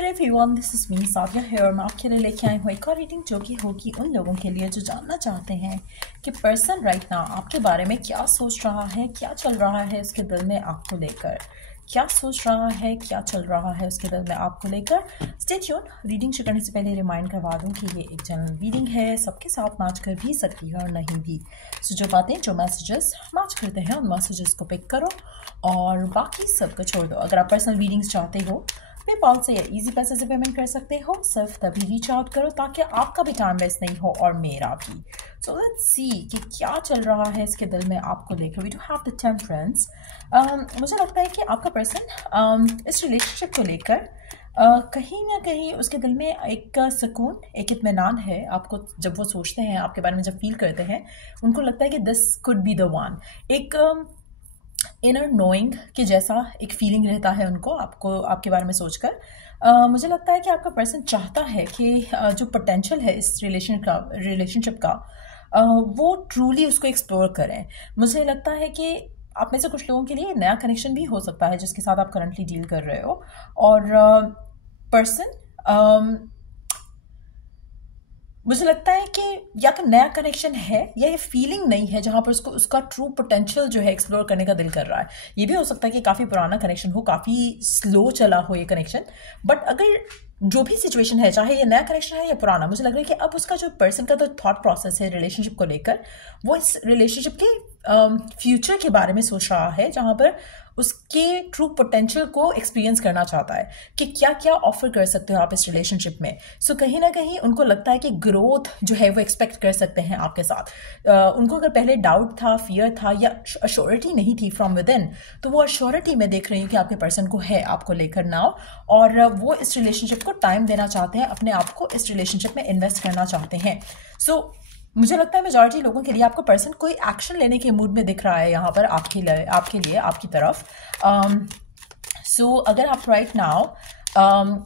Hello everyone, this is me Sadia है और मैं आपके लिए लेके आई हूँ एक और रीडिंग जो कि होगी उन लोगों के लिए जो जानना चाहते हैं कि पर्सन राइट नाउ आपके बारे में क्या सोच रहा है, क्या चल रहा है उसके दिल में आपको लेकर, क्या सोच रहा है, क्या चल रहा है उसके दिल में आपको लेकर। Stay tune. रीडिंग शुरू करने से पहले रिमाइंड करवा दूं कि ये एक जनरल रीडिंग है, सबके साथ मैच कर भी सकती है और नहीं भी। सो जो बातें, जो मैसेजेस मैच करते हैं उन मैसेजेस को पिक करो और बाकी सबको छोड़ दो। अगर आप पर्सनल रीडिंग्स चाहते हो पेपाल से या इजी पैसे से पेमेंट कर सकते हो। सिर्फ तभी रीच आउट करो ताकि आपका भी टाइम वेस्ट नहीं हो और मेरा भी। सो लेट्स सी कि क्या चल रहा है इसके दिल में आपको लेकर। We do have the temperance. मुझे लगता है कि आपका पर्सन इस रिलेशनशिप को लेकर कहीं ना कहीं उसके दिल में एक सुकून, एक इत्मीनान है। आपको जब वो सोचते हैं आपके बारे में, जब फील करते हैं, उनको लगता है कि this could be the one. एक इनर नोइंग के जैसा एक फीलिंग रहता है उनको आपको, आपके बारे में सोचकर। मुझे लगता है कि आपका पर्सन चाहता है कि जो पोटेंशियल है इस रिलेशनशिप का वो ट्रूली उसको एक्सप्लोर करें। मुझे लगता है कि आप में से कुछ लोगों के लिए नया कनेक्शन भी हो सकता है जिसके साथ आप करंटली डील कर रहे हो, और पर्सन मुझे लगता है कि या तो नया कनेक्शन है या ये फीलिंग नहीं है जहां पर उसको उसका ट्रू पोटेंशियल जो है एक्सप्लोर करने का दिल कर रहा है। ये भी हो सकता है कि काफ़ी पुराना कनेक्शन हो, काफ़ी स्लो चला हो ये कनेक्शन। बट अगर जो भी सिचुएशन है, चाहे ये नया कनेक्शन है या पुराना, मुझे लग रहा है कि अब उसका जो पर्सन का जो थॉट प्रोसेस है रिलेशनशिप को लेकर, वो इस रिलेशनशिप के फ्यूचर के बारे में सोच रहा है, जहां पर उसके ट्रू पोटेंशियल को एक्सपीरियंस करना चाहता है कि क्या क्या ऑफर कर सकते हो आप इस रिलेशनशिप में। सो कहीं ना कहीं उनको लगता है कि ग्रोथ जो है वो एक्सपेक्ट कर सकते हैं आपके साथ। उनको अगर पहले डाउट था, फियर था या अश्योरिटी नहीं थी फ्रॉम विद इन, तो वो अश्योरिटी मैं देख रही हूँ कि आपके पर्सन को है आपको लेकर नाउ, और वो इस रिलेशनशिप को टाइम देना चाहते हैं, अपने आप को इस रिलेशनशिप में इन्वेस्ट करना चाहते हैं। सो मुझे लगता है मेजॉरिटी लोगों के लिए आपका पर्सन कोई एक्शन लेने के मूड में दिख रहा है यहाँ पर आपके लिए आपकी तरफ। सो अगर आप राइट नाउ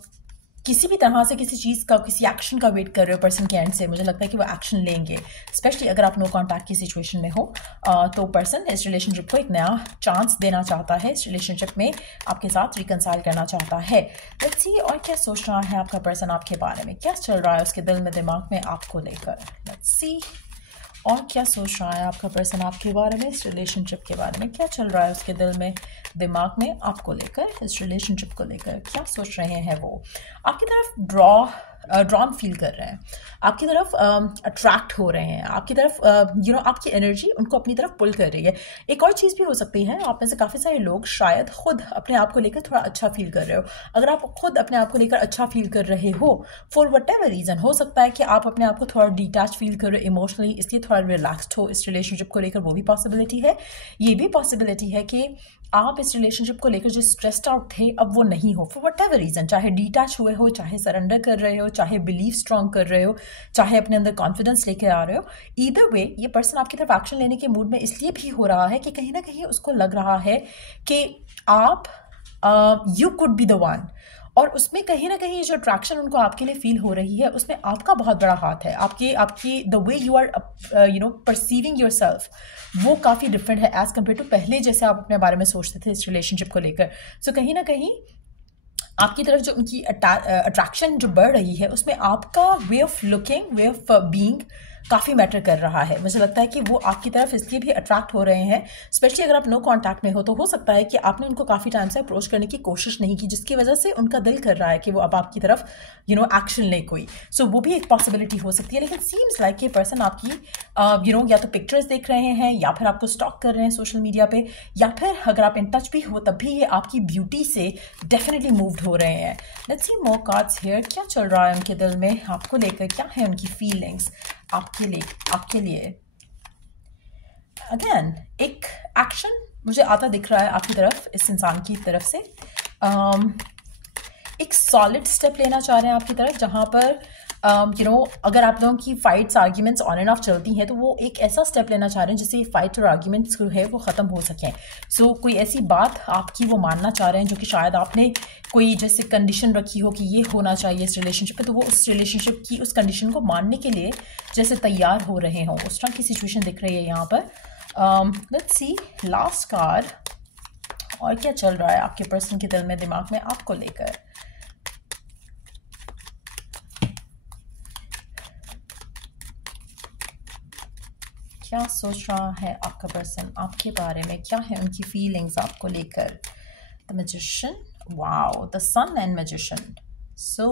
किसी भी तरह से किसी चीज़ का, किसी एक्शन का वेट कर रहे हो पर्सन के एंड से, मुझे लगता है कि वो एक्शन लेंगे। स्पेशली अगर आप नो कॉन्टैक्ट की सिचुएशन में हो, तो पर्सन इस रिलेशनशिप को एक नया चांस देना चाहता है, इस रिलेशनशिप में आपके साथ रिकंसाइल करना चाहता है। लेट्स सी और क्या सोच रहा है आपका पर्सन आपके बारे में, क्या चल रहा है उसके दिल में, दिमाग में आपको लेकर। लेट्स सी और क्या सोच रहा है आपका पर्सन आपके बारे में, इस रिलेशनशिप के बारे में, क्या चल रहा है उसके दिल में, दिमाग में आपको लेकर, इस रिलेशनशिप को लेकर क्या सोच रहे हैं वो। आपकी तरफ ड्रॉन फील कर रहे हैं, आपकी तरफ अट्रैक्ट हो रहे हैं, आपकी तरफ आपकी एनर्जी उनको अपनी तरफ पुल कर रही है। एक और चीज़ भी हो सकती है, आप में से काफ़ी सारे लोग शायद खुद अपने आप को लेकर थोड़ा अच्छा फील कर रहे हो। अगर आप खुद अपने आप को लेकर अच्छा फील कर रहे हो फॉर वट एवर रीज़न, हो सकता है कि आप अपने आप को थोड़ा डिटैच फील कर रहे हो इमोशनली, इसलिए थोड़ा रिलैक्सड हो इस रिलेशनशिप को लेकर, वो भी पॉसिबिलिटी है। ये भी पॉसिबिलिटी है कि आप इस रिलेशनशिप को लेकर जो स्ट्रेस्ड आउट थे अब वो नहीं हो फॉर वट एवर रीज़न, चाहे डिटैच हुए हो, चाहे सरेंडर कर रहे हो, चाहे बिलीफ स्ट्रॉन्ग कर रहे हो, चाहे अपने अंदर कॉन्फिडेंस लेकर आ रहे हो। ईदर वे ये पर्सन आपकी तरफ एक्शन लेने के मूड में इसलिए भी हो रहा है कि कहीं ना कहीं उसको लग रहा है कि आप you could be the one, और उसमें कहीं ना कहीं जो अट्रैक्शन उनको आपके लिए फील हो रही है उसमें आपका बहुत बड़ा हाथ है। आपकी the way you are perceiving your self वो काफ़ी डिफरेंट है एज कम्पेयर टू पहले जैसे आप अपने बारे में सोचते थे इस रिलेशनशिप को लेकर। सो कहीं ना कहीं आपकी तरफ जो उनकी अट्रैक्शन जो बढ़ रही है उसमें आपका way of looking, way of being काफ़ी मैटर कर रहा है। मुझे लगता है कि वो आपकी तरफ इसलिए भी अट्रैक्ट हो रहे हैं, स्पेशली अगर आप नो कॉन्टैक्ट में हो सकता है कि आपने उनको काफ़ी टाइम से अप्रोच करने की कोशिश नहीं की, जिसकी वजह से उनका दिल कर रहा है कि वो अब आपकी तरफ एक्शन ले कोई। सो वो भी एक पॉसिबिलिटी हो सकती है। लेकिन सीम्स लाइक ये पर्सन आपकी या तो पिक्चर्स देख रहे हैं या फिर आपको स्टॉक कर रहे हैं सोशल मीडिया पे, या फिर अगर आप इन टच भी हो तब भी ये आपकी ब्यूटी से डेफिनेटली मूव्ड हो रहे हैं। Let's see more cards here, क्या चल रहा है उनके दिल में आपको लेकर, क्या है उनकी फीलिंग्स आपके लिए। अगेन एक एक्शन मुझे आता दिख रहा है आपकी तरफ, इस इंसान की तरफ से एक सॉलिड स्टेप लेना चाह रहे हैं आपकी तरफ, जहां पर अगर आप लोगों की fights arguments on end of चलती हैं तो वो एक ऐसा स्टेप लेना चाह रहे हैं जिससे फाइट और आर्ग्यूमेंट्स जो है वो ख़त्म हो सकें। सो कोई ऐसी बात आपकी वो मानना चाह रहे हैं जो कि शायद आपने कोई जैसे कंडीशन रखी हो कि ये होना चाहिए इस रिलेशनशिप पे, तो वो उस रिलेशनशिप की उस कंडीशन को मानने के लिए जैसे तैयार हो रहे हों, उस तरह की सिचुएशन दिख रही है यहाँ पर। लेट्स सी लास्ट कार्ड, और क्या चल रहा है आपके पर्सन के दिल में, दिमाग में आपको लेकर। क्या सोच रहा है आपका पर्सन आपके बारे में, क्या है उनकी फीलिंग्स आपको लेकर। The magician, wow, the sun and magician. So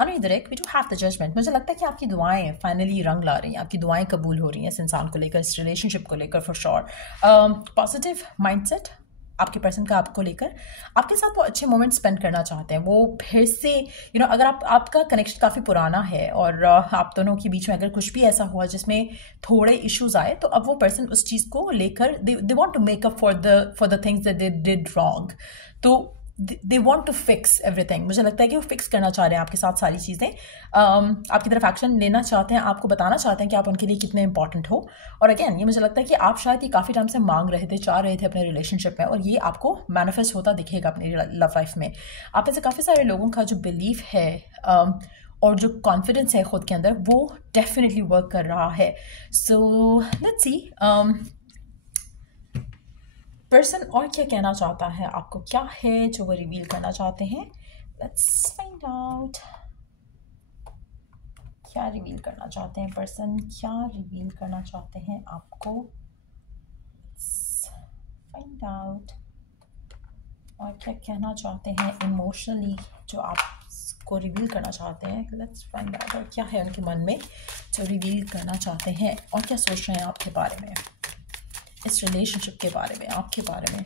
अनुदिरेक, we do have the judgment. मुझे लगता है कि आपकी दुआएं फाइनली रंग ला रही हैं, आपकी दुआएं कबूल हो रही हैं इस इंसान को लेकर, इस रिलेशनशिप को लेकर फॉर श्योर। पॉजिटिव माइंडसेट आपके पर्सन का आपको लेकर, आपके साथ वो अच्छे मोमेंट स्पेंड करना चाहते हैं। वो फिर से अगर आपका कनेक्शन काफ़ी पुराना है और आप दोनों के बीच में अगर कुछ भी ऐसा हुआ जिसमें थोड़े इश्यूज आए, तो अब वो पर्सन उस चीज़ को लेकर they want to make up for the things that they did wrong. तो they want to fix everything. मुझे लगता है कि वो फिक्स करना चाह रहे हैं आपके साथ सारी चीज़ें, आपकी तरफ एक्शन लेना चाहते हैं, आपको बताना चाहते हैं कि आप उनके लिए कितने इंपॉर्टेंट हो। और अगेन ये मुझे लगता है कि आप शायद ये काफ़ी टाइम से मांग रहे थे, चाह रहे थे अपने रिलेशनशिप में, और ये आपको मैनिफेस्ट होता दिखेगा अपनी लव लाइफ में। आप ऐसे काफ़ी सारे लोगों का जो बिलीफ है और जो कॉन्फिडेंस है खुद के अंदर, वो डेफिनेटली वर्क कर रहा है। सो लेट्स सी पर्सन और क्या कहना चाहता है आपको, क्या है जो वो रिवील करना चाहते हैं। Let's find out. क्या रिवील करना चाहते हैं पर्सन, क्या रिवील करना चाहते हैं आपको। Let's find out. और क्या कहना चाहते हैं इमोशनली जो आपको रिवील करना चाहते हैं। Let's find out. और क्या है उनके मन में जो रिवील करना चाहते हैं, और क्या सोच रहे हैं आपके बारे में, इस रिलेशनशिप के बारे में, आपके बारे में।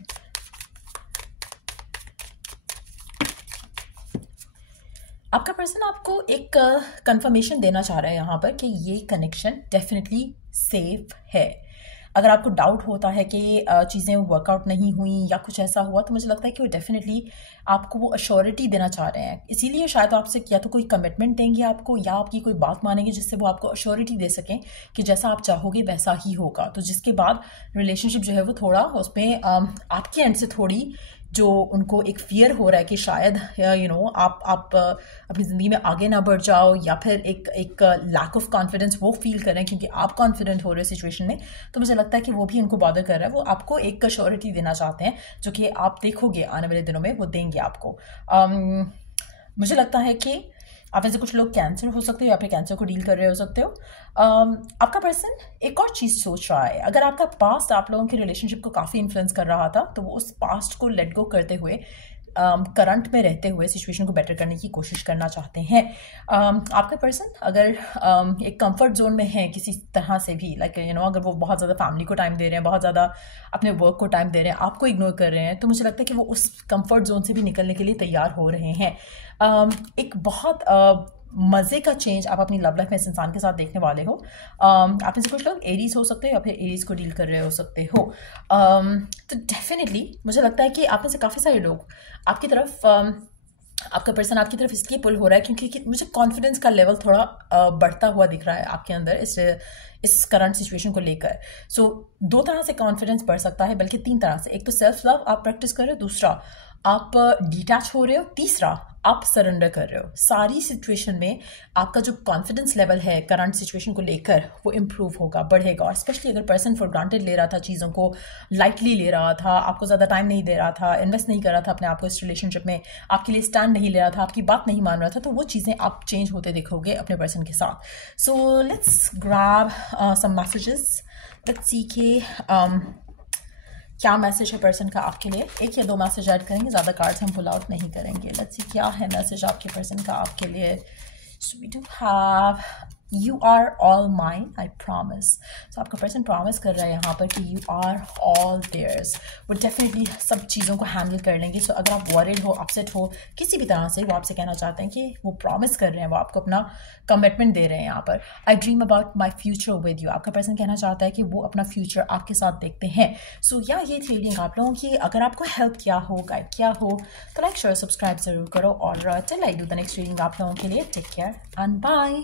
आपका पर्सन आपको एक कंफर्मेशन देना चाह रहा है यहाँ पर कि ये कनेक्शन डेफिनेटली सेफ है। अगर आपको डाउट होता है कि चीज़ें वर्कआउट नहीं हुई या कुछ ऐसा हुआ, तो मुझे लगता है कि वो डेफिनेटली आपको वो अश्योरिटी देना चाह रहे हैं। इसीलिए शायद आपसे या तो कोई कमिटमेंट देंगे आपको, या आपकी कोई बात मानेंगे जिससे वो आपको अश्योरिटी दे सकें कि जैसा आप चाहोगे वैसा ही होगा। तो जिसके बाद रिलेशनशिप जो है वो थोड़ा उसमें आपके एंड से थोड़ी जो उनको एक फियर हो रहा है कि शायद आप अपनी ज़िंदगी में आगे ना बढ़ जाओ, या फिर एक लैक ऑफ कॉन्फिडेंस वो फील कर रहे हैं क्योंकि आप कॉन्फिडेंट हो रहे हो सिचुएशन में। तो मुझे लगता है कि वो भी उनको बॉदर कर रहा है। वो आपको एक श्योरिटी देना चाहते हैं जो कि आप देखोगे आने वाले दिनों में वो देंगे आपको। मुझे लगता है कि आप ऐसे कुछ लोग कैंसर हो सकते हो या फिर कैंसर को डील कर रहे हो सकते हो। आपका पर्सन एक और चीज़ सोच रहा है। अगर आपका पास्ट आप लोगों के रिलेशनशिप को काफ़ी इन्फ्लुएंस कर रहा था, तो वो उस पास्ट को लेट गो करते हुए करंट में रहते हुए सिचुएशन को बेटर करने की कोशिश करना चाहते हैं। आपका पर्सन अगर एक कंफर्ट जोन में है किसी तरह से भी, लाइक अगर वो बहुत ज़्यादा फैमिली को टाइम दे रहे हैं, बहुत ज़्यादा अपने वर्क को टाइम दे रहे हैं, आपको इग्नोर कर रहे हैं, तो मुझे लगता है कि वो उस कंफर्ट जोन से भी निकलने के लिए तैयार हो रहे हैं। एक बहुत मज़े का चेंज आप अपनी लव लाइफ में इस इंसान के साथ देखने वाले हो। आप में से कुछ लोग एरीज हो सकते हो या फिर एरीज को डील कर रहे हो सकते हो। तो डेफिनेटली मुझे लगता है कि आप में से काफ़ी सारे लोग आपकी तरफ आपका पर्सन आपकी तरफ इसलिए पुल हो रहा है क्योंकि मुझे कॉन्फिडेंस का लेवल थोड़ा बढ़ता हुआ दिख रहा है आपके अंदर इस करंट सिचुएशन को लेकर। सो 2 तरह से कॉन्फिडेंस बढ़ सकता है, बल्कि 3 तरह से। एक तो सेल्फ लव आप प्रैक्टिस कर रहे हो, दूसरा आप डिटैच हो रहे हो, तीसरा आप सरेंडर कर रहे हो। सारी सिचुएशन में आपका जो कॉन्फिडेंस लेवल है करंट सिचुएशन को लेकर वो इम्प्रूव होगा, बढ़ेगा। और स्पेशली अगर पर्सन फॉर ग्रांटेड ले रहा था, चीज़ों को लाइटली ले रहा था, आपको ज़्यादा टाइम नहीं दे रहा था, इन्वेस्ट नहीं कर रहा था अपने आप को इस रिलेशनशिप में, आपके लिए स्टैंड नहीं ले रहा था, आपकी बात नहीं मान रहा था, तो वो चीज़ें आप चेंज होते देखोगे अपने पर्सन के साथ। So let's grab some messages. Let's see के क्या मैसेज है पर्सन का आपके लिए। 1 या 2 मैसेज ऐड करेंगे, ज़्यादा कार्ड्स हम पुल आउट नहीं करेंगे। लेट्स सी क्या है मैसेज आपके पर्सन का आपके लिए। So we do have you are all mine I promise. तो आपका पर्सन प्रॉमिस कर रहा है यहाँ पर कि यू आर ऑल देयर्स। वो डेफिनेटली सब चीज़ों को हैंडल कर लेंगे। सो अगर आप वरीड हो, अपसेट हो किसी भी तरह से, वो आपसे कहना चाहते हैं कि वो प्रॉमिस कर रहे हैं, वो आपको अपना कमिटमेंट दे रहे हैं यहाँ पर। आई dream about my future with you. आपका पर्सन कहना चाहता है कि वो अपना फ्यूचर आपके साथ देखते हैं। सो या ये थी रीडिंग आप लोगों की। अगर आपको हेल्प किया हो, गाइड किया हो, तो लाइक शेयर सब्सक्राइब जरूर करो। और till I do the next reading आप लोगों के लिए, टेक केयर एंड बाय।